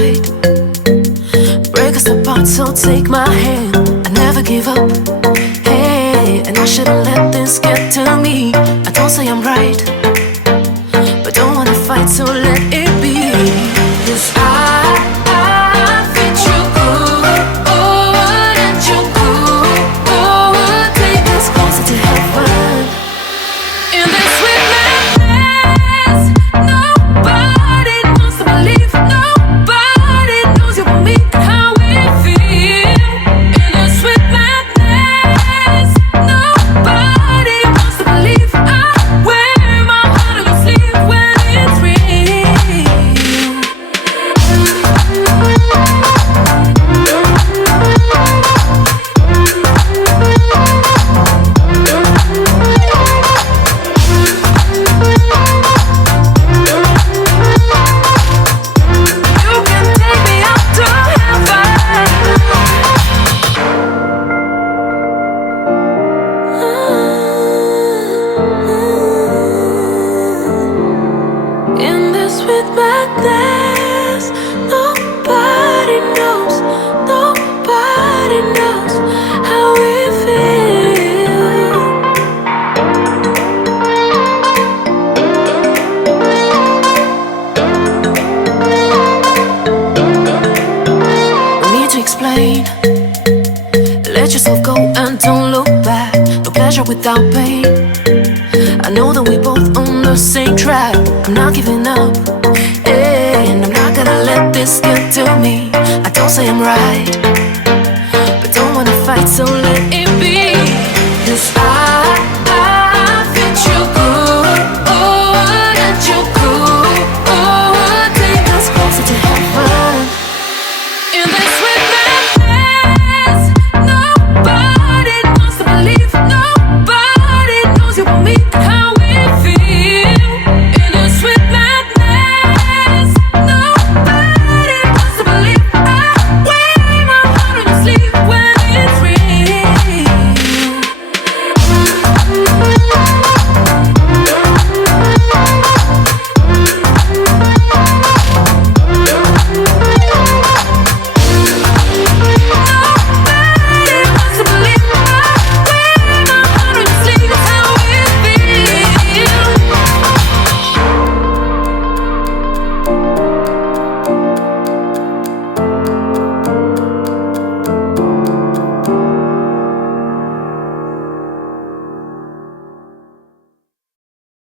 fight, break us apart, so take my hand. I never give up, hey, and I shouldn't let this get to me. I don't say I'm right, but don't wanna fight, so let it be. 'Cause I fit you good, and you good, take us closer to heaven. In this sweet madness, nobody wants to believe, nobody knows you and me and how we feel. In this sweet madness, nobody wants to believe. I wear my heart on your sleeve when it's real. You can take me up to heaven. In this sweet madness, nobody knows how we feel. No need to explain. Let yourself go and don't look back. No pleasure without pain. I know that we both on the same track. I'm not giving up, and I'm not gonna let this get to me. I don't say I'm right, but don't wanna fight, so let it